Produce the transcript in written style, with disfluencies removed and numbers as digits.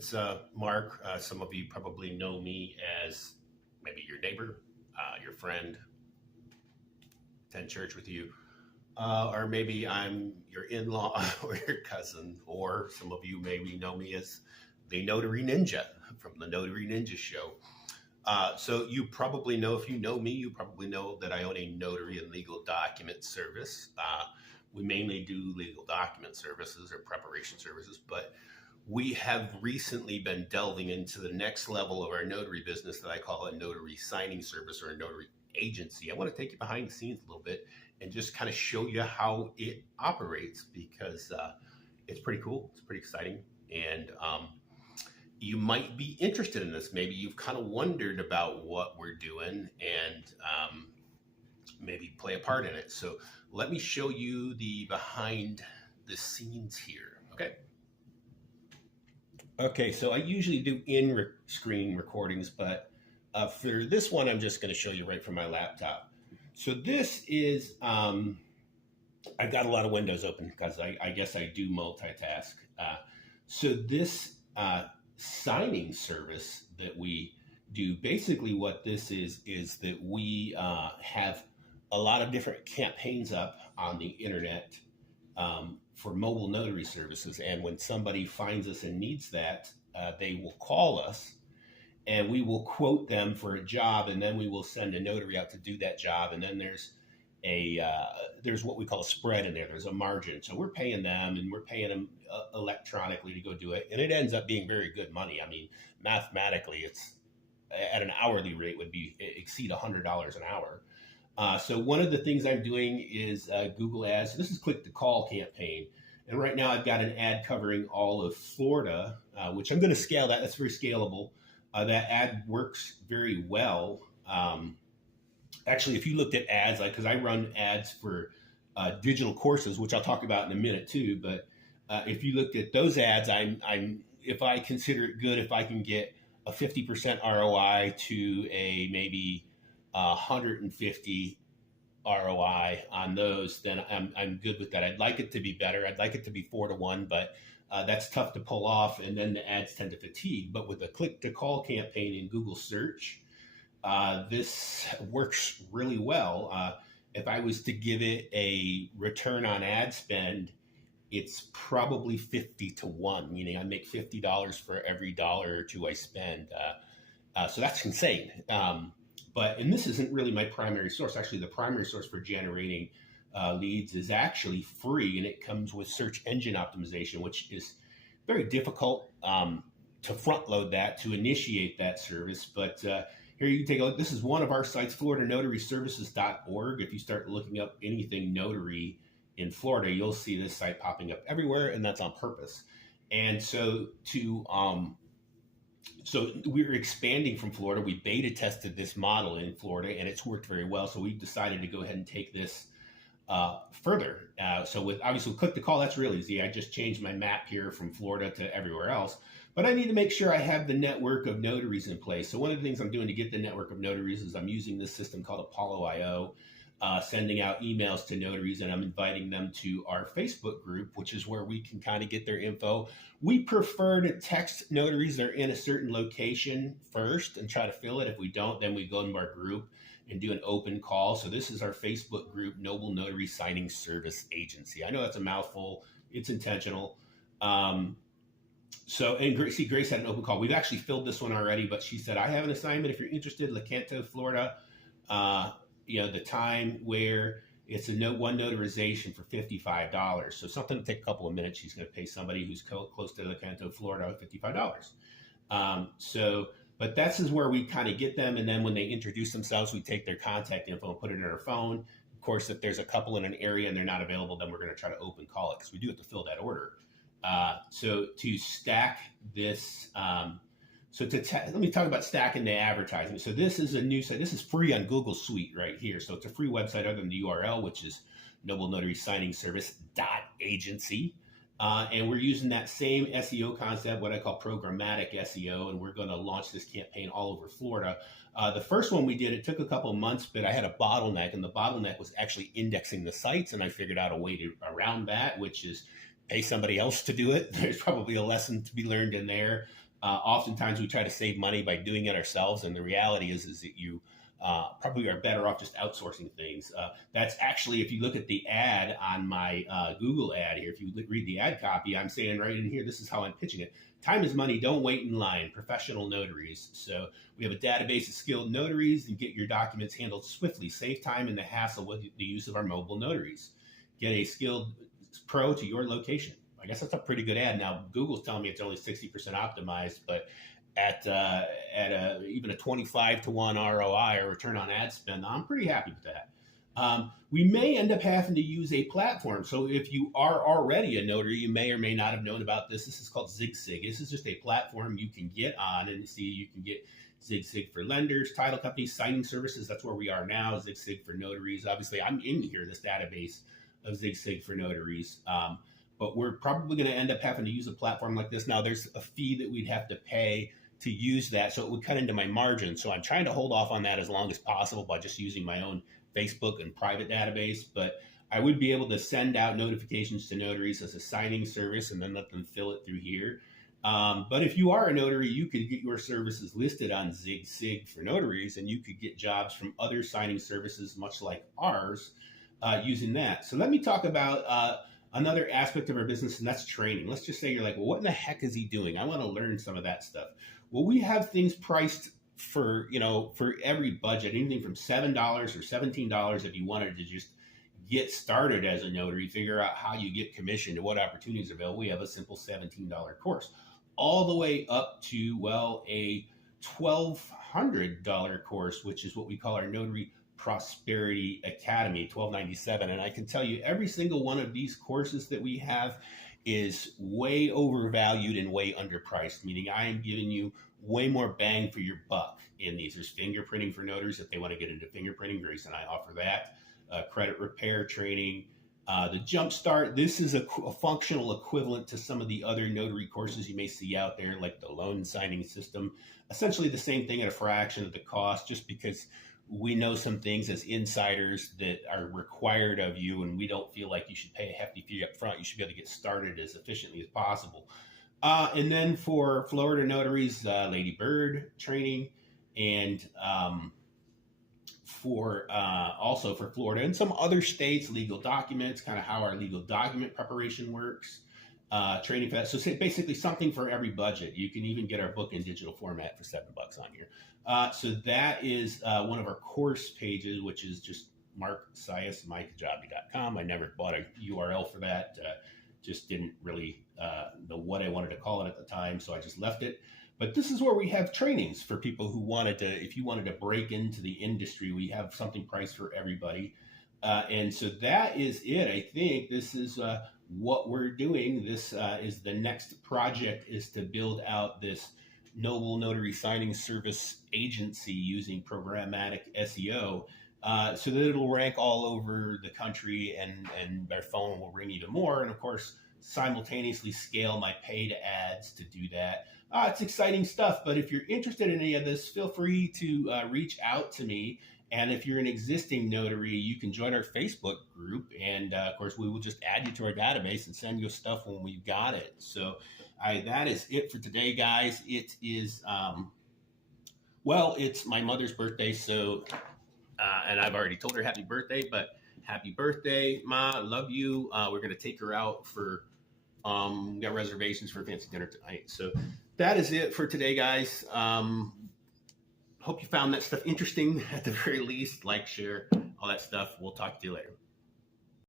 It's Mark. Some of you probably know me as maybe your neighbor, your friend, attend church with you, or maybe I'm your in-law or your cousin, or some of you maybe know me as the Notary Ninja from the Notary Ninja Show. So you probably know, if you know me, you probably know that I own a notary and legal document service. We mainly do legal document services or preparation services, but we have recently been delving into the next level of our notary business that I call a notary signing service or a notary agency. I want to take you behind the scenes a little bit and just kind of show you how it operates because it's pretty cool. It's pretty exciting. And you might be interested in this. Maybe you've kind of wondered about what we're doing and maybe play a part in it. So let me show you the behind the scenes here. Okay. Okay, so I usually do in-screen recordings, but for this one, I'm just going to show you right from my laptop. So this is, I've got a lot of windows open because I guess I do multitask. So this signing service that we do, basically what this is that we have a lot of different campaigns up on the internet for mobile notary services. And when somebody finds us and needs that, they will call us and we will quote them for a job. And then we will send a notary out to do that job. And then there's what we call a spread in there. There's a margin. So we're paying them and we're paying them electronically to go do it. And it ends up being very good money. I mean, mathematically, it's at an hourly rate would be exceed $100 an hour. So one of the things I'm doing is Google Ads. So this is click to call campaign. And right now I've got an ad covering all of Florida, which I'm going to scale that. That's very scalable. That ad works very well. Actually, if you looked at ads, because I run ads for digital courses, which I'll talk about in a minute too. But if you looked at those ads, if I consider it good, if I can get a 50% ROI to a maybe 150 ROI on those, then I'm good with that. I'd like it to be better. I'd like it to be 4-to-1, but that's tough to pull off, and then the ads tend to fatigue. But with a click to call campaign in Google search, this works really well. If I was to give it a return on ad spend, it's probably 50-to-1, meaning I make $50 for every dollar or two I spend. So that's insane. And this isn't really my primary source. Actually, the primary source for generating leads is actually free, and it comes with search engine optimization, which is very difficult to front load that, to initiate that service. But here you can take a look. This is one of our sites, FloridaNotaryServices.org. If you start looking up anything notary in Florida, you'll see this site popping up everywhere, and that's on purpose. And so So we're expanding from Florida. We beta tested this model in Florida, and it's worked very well. So we've decided to go ahead and take this further. So with obviously click to call, that's real easy. I just changed my map here from Florida to everywhere else. But I need to make sure I have the network of notaries in place. So one of the things I'm doing to get the network of notaries is I'm using this system called Apollo.io, sending out emails to notaries, and I'm inviting them to our Facebook group, which is where we can kind of get their info. We prefer to text notaries that are in a certain location first and try to fill it. If we don't, then we go into our group and do an open call. So this is our Facebook group, Noble Notary Signing Service Agency. I know that's a mouthful. It's intentional. And Grace had an open call. We've actually filled this one already, but she said, I have an assignment if you're interested, Lecanto, Florida. The time where it's one notarization for $55. So something to take a couple of minutes. She's going to pay somebody who's close to Lecanto, Florida, $55. But this is where we kind of get them. And then when they introduce themselves, we take their contact info and put it in our phone. Of course, if there's a couple in an area and they're not available, then we're going to try to open call it because we do have to fill that order. So to stack this, let me talk about stacking the advertising. So this is a new site. This is free on Google Suite right here. So it's a free website other than the URL, which is Noble Notary Signing Service.agency. And we're using that same SEO concept, what I call programmatic SEO, and we're going to launch this campaign all over Florida. The first one we did, it took a couple of months, but I had a bottleneck, and the bottleneck was actually indexing the sites, and I figured out a way around that, which is pay somebody else to do it. There's probably a lesson to be learned in there. Oftentimes we try to save money by doing it ourselves, and the reality is that you probably are better off just outsourcing things. That's actually, if you look at the ad on my Google ad here, if you read the ad copy, I'm saying right in here, this is how I'm pitching it. Time is money. Don't wait in line. Professional notaries. So we have a database of skilled notaries and get your documents handled swiftly. Save time and the hassle with the use of our mobile notaries. Get a skilled pro to your location. I guess that's a pretty good ad. Now, Google's telling me it's only 60% optimized, but at even a 25 to 1 ROI or return on ad spend, I'm pretty happy with that. We may end up having to use a platform. So if you are already a notary, you may or may not have known about this. This is called ZigSig. This is just a platform you can get on, and see, you can get ZigSig for lenders, title companies, signing services. That's where we are now. ZigSig for notaries. Obviously, I'm in here, this database of ZigSig for notaries. But we're probably going to end up having to use a platform like this. Now, there's a fee that we'd have to pay to use that, so it would cut into my margin. So I'm trying to hold off on that as long as possible by just using my own Facebook and private database. But I would be able to send out notifications to notaries as a signing service and then let them fill it through here. But if you are a notary, you could get your services listed on ZigSig for notaries, and you could get jobs from other signing services, much like ours, using that. So let me talk about another aspect of our business, and that's training. Let's just say you're like, well, what in the heck is he doing? I want to learn some of that stuff. Well, we have things priced for, for every budget, anything from $7 or $17 if you wanted to just get started as a notary, figure out how you get commissioned and what opportunities are available. We have a simple $17 course, all the way up to, well, a $1,200 course, which is what we call our Notary Prosperity Academy, $1,297. And I can tell you, every single one of these courses that we have is way overvalued and way underpriced, meaning I am giving you way more bang for your buck in these. There's fingerprinting for notaries if they want to get into fingerprinting. Grace and I offer that. Credit repair training. The Jumpstart, this is a functional equivalent to some of the other notary courses you may see out there, like the loan signing system. Essentially the same thing at a fraction of the cost, just because we know some things as insiders that are required of you, and we don't feel like you should pay a hefty fee up front. You should be able to get started as efficiently as possible. And then for Florida notaries, Lady Bird training, and also for Florida and some other states, legal documents, kind of how our legal document preparation works, training for that. So basically something for every budget. You can even get our book in digital format for $7 on here. So that is one of our course pages, which is just marksiasmykajabi.com. I never bought a URL for that. Just didn't really know what I wanted to call it at the time, so I just left it. But this is where we have trainings for people who if you wanted to break into the industry, we have something priced for everybody. And so that is it. I think this is what we're doing. This is the next project, is to build out this Noble Notary Signing Service agency using programmatic SEO, so that it'll rank all over the country, and our phone will ring even more. And of course, simultaneously scale my paid ads to do that. It's exciting stuff. But if you're interested in any of this, feel free to reach out to me. And if you're an existing notary, you can join our Facebook group. And of course, we will just add you to our database and send you stuff when we've got it. So that is it for today, guys. It is, it's my mother's birthday. So, and I've already told her happy birthday, but happy birthday, Ma. I love you. We're going to take her out for, we got reservations for a fancy dinner tonight. So that is it for today, guys. Hope you found that stuff interesting at the very least. Like, share, all that stuff. We'll talk to you later.